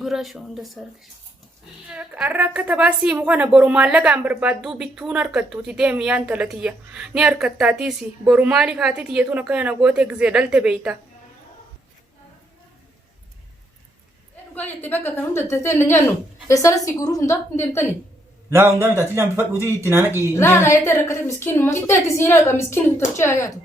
Gurasho hunda sarkish. Arrakka tabaasii mukana boru maallaqaan barbaaddu bittuun harkattuuti deemi yaan talatiyya ni harkattaatiisi boru maaliif haati tiyyatuun akka kana goote gizee dhalte beeyta. Dhugaa jettee bakka kan hunda tatteen nyaannu eessara si guruuf hunda hin deemtani. Laa hundaa mitaati laan bifadhuuti itti naanaqi. Laa naa jettee rakkate miskiinuma itti siin haqa miskiin tolchee haa yaatu.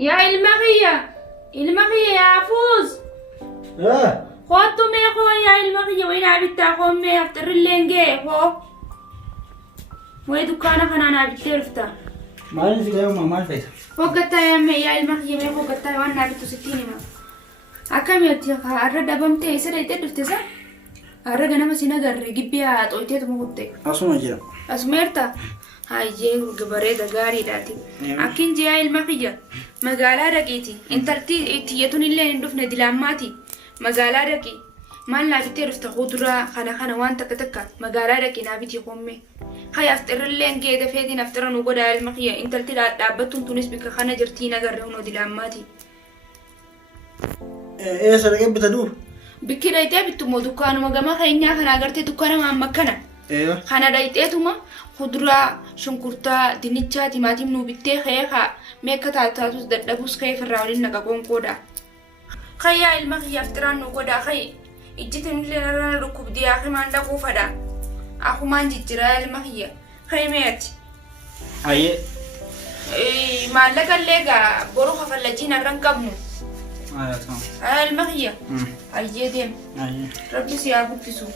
يا المغية يا فوز خدتو ميخو يا المغية وين عبتا خو مي افتر اللينجي خو وين دكانا خنا عبتا رفتا ما نسي اليوم ما فايت وقتا يا مي يا المغية ميخو قتا وانا عبتو 60 ما أكم يوتي خا أرد دبم تي سر يتي دفتسا أرد أنا مسينا غير جيبيا تويتي تموتي أسمع جرا أسمعتا هاي غبرة دغاري داتي أكين جاي المغية مقالة رقيتي انتلتي تيتون اللي ندفن دلاماتي مقالة رقي ما لابتي رفت خضرة خنا وان تكتكا مقالة رقي نابتي قومي خي افتر اللي انجيدا فيدين افتر نقودا المغية انتلتي لابتون تونس بك خنا جرتينا غرهونو دلاماتي إيه سرقة بتدور بكي رايتي بتمو دكانو مقاما خينيا خنا غرتي دكانا ما مكانا إيه خنا رايتيتوما خضرة شنكرتا دينيتشا تيماتيم نوبيتي خيخا ميكا تاتاتوس ددبوس خيف الراولين نقاقون قودا خيا المغي افتران نقودا خي اجتن لنا ركوب دي اخي ما عندكو فدا اخو ما نجترا المغي خي ميت أيه مالك الليغا برو خفلجين الرنقبنو تمام المغي ايه ديم ربي سيابو بسو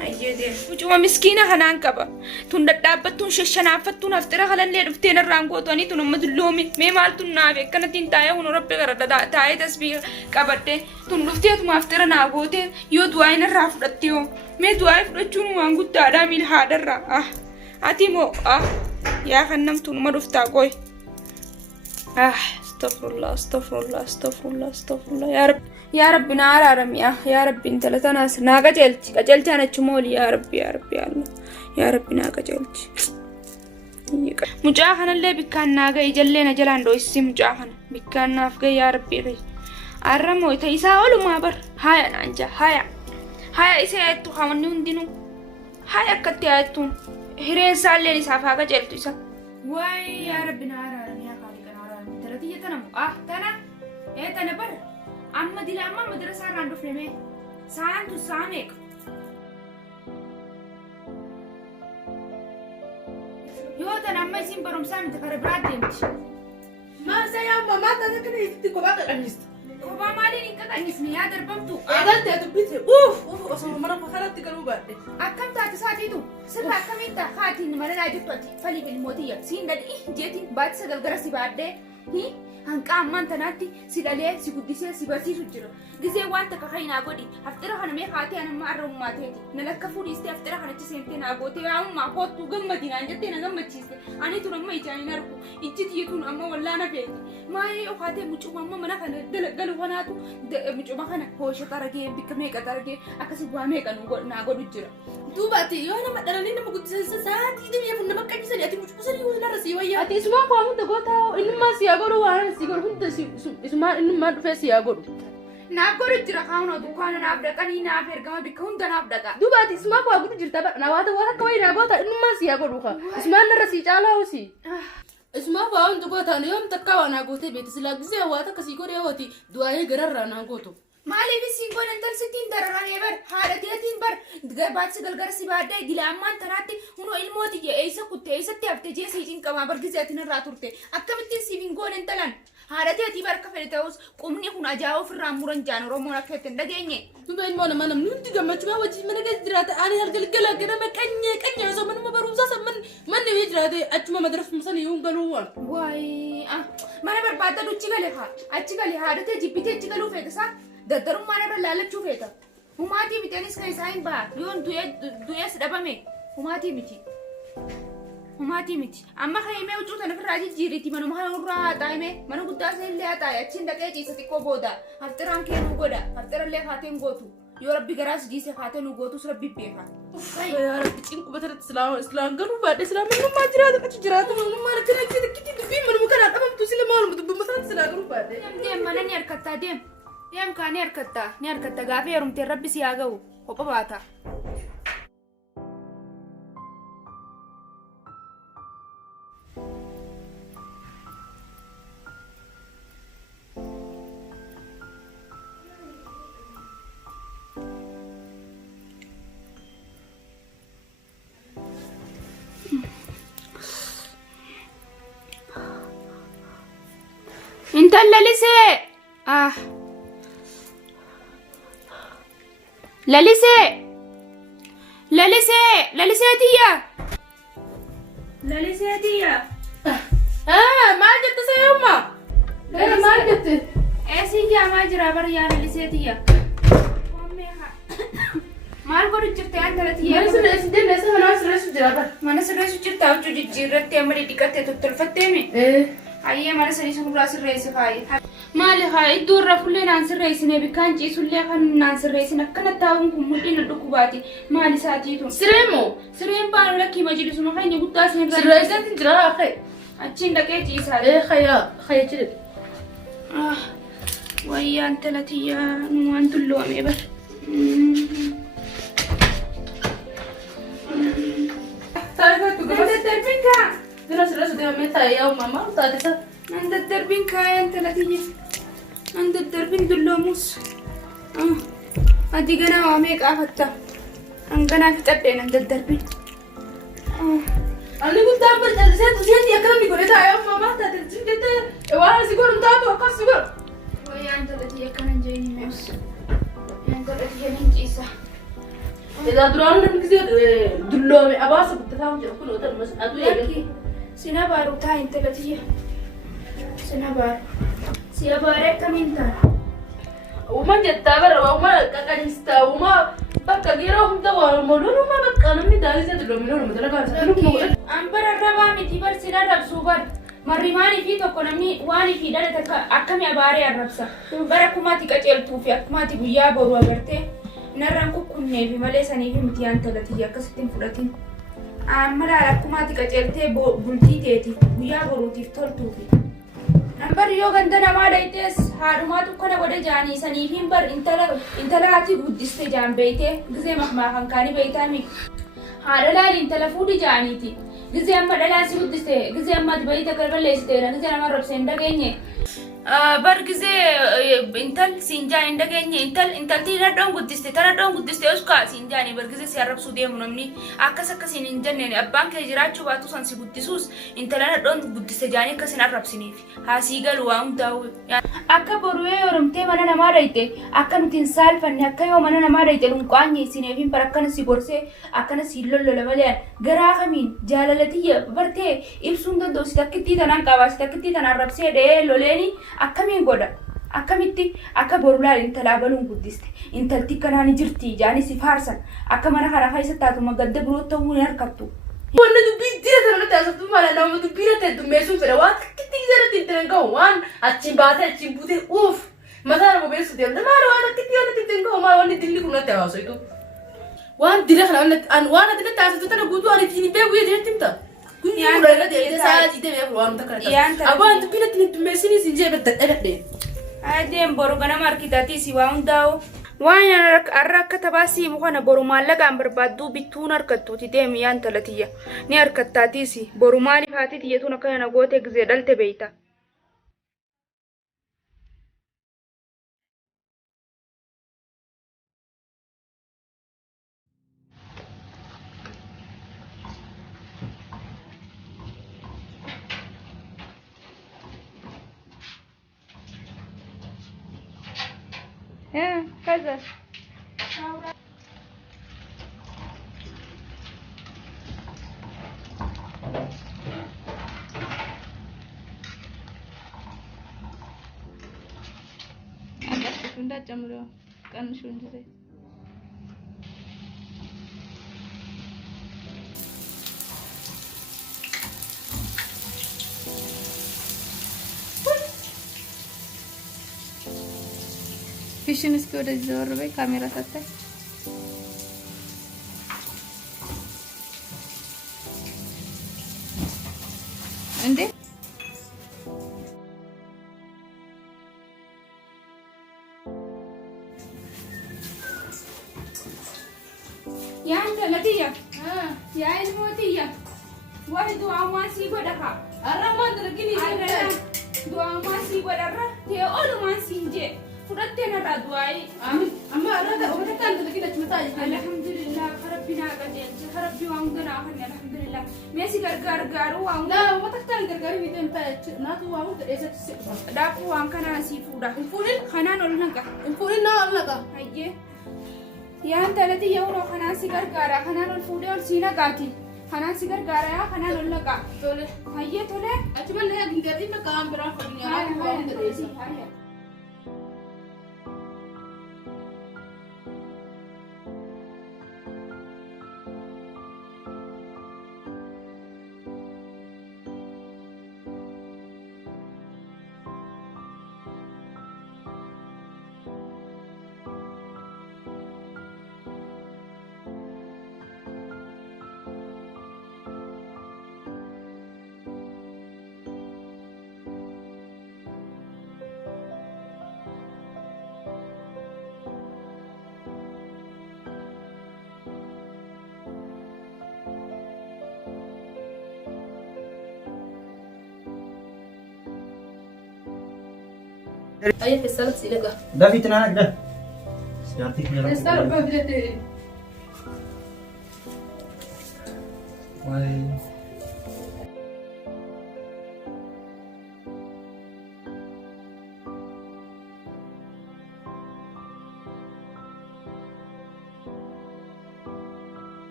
أيدي وجوا مسكينة هنان كبا تندبتون ششنافتون أفترا خلنا لرفتين الرانكو تاني تنمد اللومي مال تنابي كنا تنتايا ونربي غردا تاي تسبيح كبرتة تنرفتي تما أفترا ناقوتة يو دواين الرافدتيو دواي فرجون وانقو تادا من هذا الرا أتيمو يا خنم تنمد رفتاقوي استغفر الله استغفر الله استغفر الله استغفر الله يا رب نار رميا يا رب انت لتناس ناقة جلتي انا تشمولي يا رب يا رب يا الله يا رب ناقة جلتي مجاهنا اللي بكان ناقة يجلينا جلان دو اسي مجاهنا بكان نافقة يا رب يغي الرمو يتيسا أولو ما بر هايا نانجا هايا إسي آيتو خاوني هندينو هايا كتي آيتو هيرين سالي نسافاقة جلتو إسا واي يا رب نار رميا خالقا نار رميا تلتي يتنمو تنا ايه تنا بر أما دي لما مدرسة راندو فيلمه سان تو سانك يوتن أما يسين بروم سان تكربرات ديمتش ما زي أما ما تذكر يستي كوبا كنيست. كوبا مالي نكتا كنيسني هذا ربمتو أنا تبيته أوف أصلا مرة بخلت تكلم بعد. أكم تاتساتيتو سبا أكم إنت خاتين مرنا جبتي فلي بالموتية سين دل جيتي بعد سجل جرسي بعد هي هنك أمان تناتي سيدالي سيقدسي سيباسي سجرو جزء وانت كخينا قدي أفترها أنا ميخاتي أنا ما أروم ما تهدي نلك فودي استي أفترها أنا تسنتين أقوتي أنا ما قط وجمدين أنجتين أنا جمد تيست أنا ترى ما يجاني نركو إنتي يكون أما ولا أنا بيتي ما هي أخاتي مجمع أما منا خنا دلقلو خناتو مجمع خنا هو شطارجي بكمية كتارجي أكسب وامي كانوا ناقول الجرا دوباتي أنا ما أنا لين ما قلت ساعات إذا بيفهم ما كان يسأل أتي مش بسأل ولا رسي ويا أتي اسمع قاموا تقولها إنما سياقولوا وأنا سيقولوا كنت اسمع إنما في سياقولوا ناقول الجرا خاونو دكان نابدك أني نافير كمان بيكون تنابدك دوباتي اسمع قاموا جرتا بقى نواتا ولا كوي ناقولها إنما سياقولوا اسمع نرسي جالا وسي اسمع قاموا تقولها اليوم تكوا ناقوتي بيت سلاك زي واتا كسيقول يا واتي دعاء جرر ناقوتو مالي في سينكون انتل ستين درراني بر حالتين بر دغ بعد سغلغر سباده دي لامان تراتي هنو الموتي ايسا كنت ايسا تابت جي سيجين كما بر غزاتنا راتورتي اكمتين سيفين كون انتلن haadha teetii barka fedhe ta'us qubni kun ajaa'oo ofirraa muran jaan Oromoon akka itti hin dhageenye. Duba ilmoo nama namni hundi gammachuu wajjin mana keessa jiraata ani halgalgala ganama qanya osoo manuma barumsaa san manni bee jiraate achuma madrasuma sana yoo galuu waan. Waayee mana barbaadda achi gale achi gale haadha tee jibbitee achi galuu feeta isaa daddarummaa irra laalachuu feeta. Humaatii miteenis kan isaa hin baha yoon du'ees dhabame humaatii miti. Humaatii miti. Amma kan himee huccuu sana ofirraa jijjiiriitti manuma kan irraa haxaa'ime mana guddaa isa illee haxaa'e achiin dhaqee ciisa xiqqoo booda hafxiraan kennuu godha hafxirallee kaateen gootu yoo rabbi garaas jiise kaatee nu gootus rabbi beeka. Yaa rabbi cinquma tanatti islaan garuu baadhee islaan manummaa jiraata achi jiraata manummaa akkana achi takkitti dubbii manuma kanaa dhabamtu sila maaluma dubbuma tanatti islaan garuu baadhee. Deem mana ni harkattaa deem kaa ni harkatta gaafa heerumteen rabbi si haa ga'u kopha baata. Intal lalisee tiyya. Maal jette seeyumma? Maal jette? Eesii jaamaa jira bar yaa lalisee tiyya. Maal godhu jirte yaa intala tiyya? Mana sirreessu jirta huccuu jijjiirrattee amma dhiqattee tottolfatteemi? Ayyee mana sadii sunurraa sirreesse faayi. Maali haa iddoo irraa fullee naan sirreessine bikkaan ciisullee kan naan sirreessin akkana taa'uun kun mul'ina dhukkubaati. Maali isaatiitu? Siree moo? Sireen baanu lakkii majilisuma keenya guddaa seen irraa. Sirreessatti jira akhay. Achiin dhaqee ciisaa. Khaya jire. Wayyaa intala tiyyaa nu waan tulloomee bar. Darbin kaa. Dira sirreessu deemee taa'ee yaa mama taate sa. Darbin kaa intala tiyya. Darbin dulloomus. Ati ganaa waa meeqaa fatta? Ganaa fixadhee darbin. Ani guddaa barjaalliseetti akkanatti godhe taa'ee yaa mama taate jettee waan asii godhu taatu akkas godhu. Wayyaa intala tiyya akkanan jeeni mees. Intala tiyya nin ciisa. Edaa duraan namni gisee dulloome abaasa guddataa hojjetu kun otan mas adu eegatti. Sina baaru taa intala tiyya. Sina baaru. Siya baaree akkamiin ta'a? Uma jettaa bara uma qaqanistaa uma bakka yeroo hunda waan moduun uma bakka namni daalisee dulloomina nama dalagaa. Ambara rabaa miti bar sina rabsuu bar. Marrimaanii fi tokko namni waanii fi dhalate akkamii abaaree arrabsa. Bara akkumaati qaceeltuu fi akkumaati guyyaa boru agartee. Narraan kukkunnee fi malee sanii fi miti yaa intala tiyya akkasitti hin fudhatin. Amma laala akkumaati qaceeltee bultii teetiif guyyaa boruutiif toltuufi. Nambarri yoo ganda namaa dhayitees haadhumaatu kana godhe jaanii sanii fi bar intala haati guddiste jaan beeytee gizee mahmaakan kaanii beeytaami. Haadha laali intala fuudhi jaaniiti. Gizee amma dhalaa si guddiste gizee amma ati bayita galballeessiteedha gizee nama rabsee hin dhageenye. Bar gizee intal siinjaa hin dhageenye intaltii raddoon guddiste oskaa siinjaanii bar gizee si arrabsuu deemu namni akkasiin hin jenneen abbaan kee jiraachuu baatu san si guddisuus intala raddoon guddiste jaanii akkasin arrabsiniif haasii galu waa hundaa'u. Akka boru'ee yoromtee mana namaa dhayite akka nuti hin saalfanne akka yoo mana namaa dhayite lunqaanyeessineef hin bar akkana si gorsee akkana si lollola malee garaa kamiin jaalalatiyya bartee ibsuun danda'u si takkittii tanaan qabaa si takkittii tanaan rabsee dha'ee loleeni. Akkamiin godha? Akkamitti akka borulaan intalaa baluun guddiste. Intalti kanaan jirti jaanii si faarsan. Akka mana kana keessa taatuma gadda biroo ta'uu hin harkattu. Wanni dubbii dira tanatti asirratti maala nama dubbii irratti heddummeessuu fedha waan takkitti irratti hin danda'u waan achiin baatee achiin buutee uuf mataa nama beeksisuu deemte maal waan takkitti irratti hin danda'u maal wanni dilli kun natti hawaasu waan dira kana waan ati natti haasofte tana guutuu ani ittiin beeku jechuun himta. Abaan dubbiinatti ni dummeessini si jee bedda dhadhe. Adeem boru ganama harkitaatii si waa hundaa'u. Waan har'a akka tabaasii mukana boru maallaqaan barbaadduu bittuun harkattuuti deemi yaa intala tiyya. Ni harkattaatiis boru maaliif haati tiyyatuun akkana na goote gizee dhalte beeyta. ከዛ እንዳጨምረው ቀንሹ እንጂ ዘይት ፊሽን እስኪ ወደዚህ ዘወር በይ ካሜራ ሳታይ እንዴ ያንተ ለዲያ ያይል ሞቲያ ወይ ዱአማሲ ጎደካ አራማን ድርግኒ አይደለም ዱአማሲ ጎደራ ተኦሉ ማንሲ እንጂ ፍረተና ዱአይ አማ አራዳ ወደካን ድርግኒ ተመታይ አልহামዱሊላህ ረቢና ቀደን ረቢ ዋንገና አሁን አልহামዱሊላህ ሜሲ ገርጋር ጋሩ ዋን ላ ወተካን ገርጋሪ ቢተም ታች ናቱ ዋው እሰት ዳፉ ዋን ከና ሲፉዳ እንፉልን ከናን ወልነጋ እንፉልና አለቃ አየ ያንተ ለዲያ የውሮ ከናን ሲገርጋራ ከናን ወልፉዴ ሲነጋቲ ከናን ሲገርጋራ ያ ከናን ወልነጋ ቶለ አየ ቶለ አጭመን ያ ግንገሪ መቃም ብራ ፈኛ ዋው ደረሲ Ayo fesal sini kah? Da fitna nak dah. Siapa yang Fesal apa bila Why?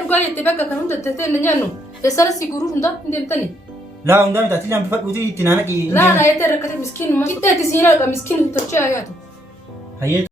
dhugaa jettee bakka kan hunda teessee nyaannu eessara si guruuf hunda hin deemtani. Laa hundaa mitaati lampi fadhuuti itti naana qii. Laa na jettee rakkate miskiin qixxeetti siinaa qaba miskiin tolchee haa yaatu. Hayyee